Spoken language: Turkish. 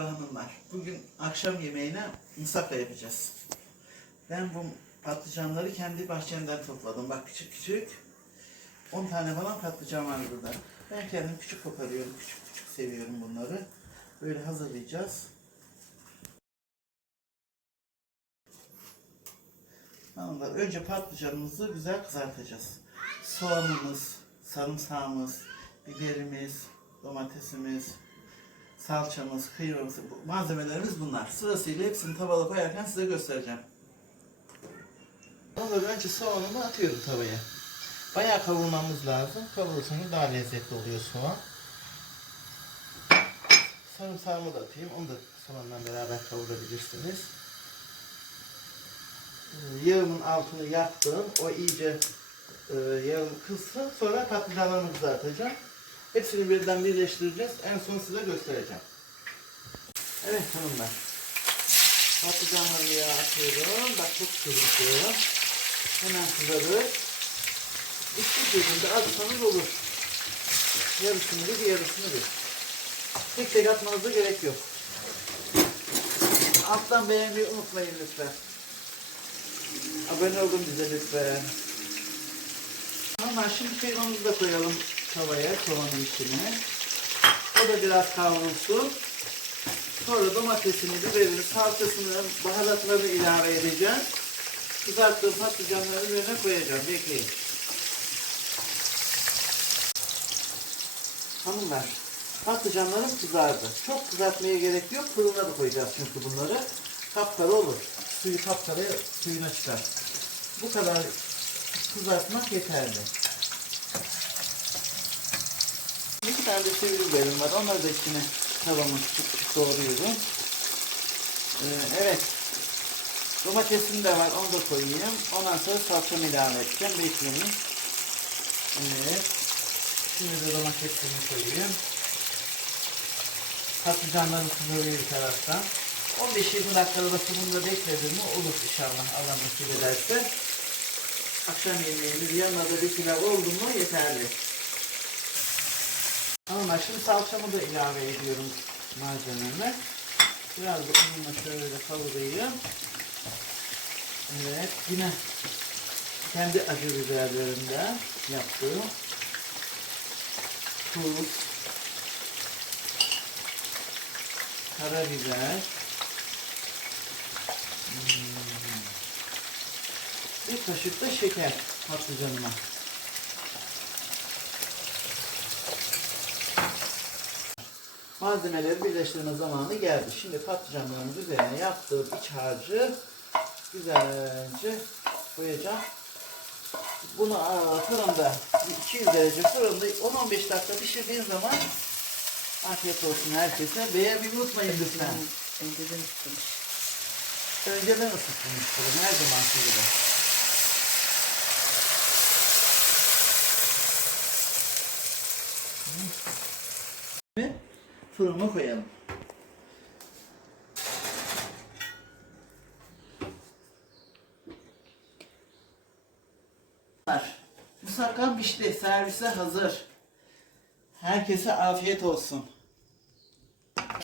Hanımlar, bugün akşam yemeğine musakka yapacağız. Ben bu patlıcanları kendi bahçemden topladım. Bak küçük küçük. 10 tane falan patlıcan var burada. Ben kendim küçük koparıyorum. Küçük küçük seviyorum bunları. Böyle hazırlayacağız. Hanımlar, önce patlıcanımızı güzel kızartacağız. Soğanımız, sarımsağımız, biberimiz, domatesimiz, salçamız, kıymamız, malzemelerimiz bunlar. Sırasıyla hepsini tavada koyarken size göstereceğim. Onları önce soğanımı atıyorum tavaya. Bayağı kavurmamız lazım. Kavurursanız daha lezzetli oluyor soğan. Sarımsağımı da atayım. Onu da soğanla beraber kavurabilirsiniz. Ee, Yağımın altını yaktım. O iyice e, yağım kızsın. Sonra patlıcanlarımı kızartacağım. Hepsini birden birleştireceğiz. En son size göstereceğim. Evet hanımlar. Patlıcanları yağa atıyorum. Bak çok kızartıyorum. Hemen kızarır. İstediğinde atsanız olur. Yarısını bir, yarısını bir. Tek tek atmanıza gerek yok. Alttan beğenmeyi unutmayın lütfen. Abone olun bize lütfen. Ama şimdi kıymamızı da koyalım tavaya, soğanın içine. O da biraz kavrulsun. Sonra domatesini, biberini, salçasını, baharatlarını ilave edeceğim. Kızarttığım patlıcanları üzerine koyacağım. Bekleyin. Hanımlar, patlıcanlarım kızardı. Çok kızartmaya gerek yok. Fırına da koyacağız çünkü bunları. Kapkara olur. Suyu kapkara suyuna çıkar. Bu kadar kızartmak yeterli. İki tane de sivri biberim var. Onları da içine tavamın küçük küçük doğruyorum. Ee, evet. Domatesim de var. Onu da koyayım. Ondan sonra salçamı ilave edeceğim. Bekleyin. Evet. Şimdi de domatesimi koyayım. Patlıcanlarım kızarıyor bir taraftan. 15-20 dakikada da fırında bekledim mi olur inşallah Allah nasip ederse. Akşam yemeğimiz yanına da bir pilav oldu mu yeterli. Ama şimdi salçamı da ilave ediyorum malzememe. Biraz da unla şöyle kavurayım. Evet yine kendi acı biberlerimden yaptığım tuz, karabiber, hmm, bir kaşık da şeker patlıcanıma. Malzemeleri birleştirme zamanı geldi. Şimdi patlıcanların üzerine yaptığım iç harcı güzelce koyacağım. Bunu fırında 200 derece fırında 10-15 dakika pişirdiğin zaman afiyet olsun herkese. Beğenmeyi unutmayın lütfen. Önceden ısıtmış. Önceden ısıtılmış fırın her zaman gibi. Fırına koyalım. Musakka pişti. Servise hazır. Herkese afiyet olsun.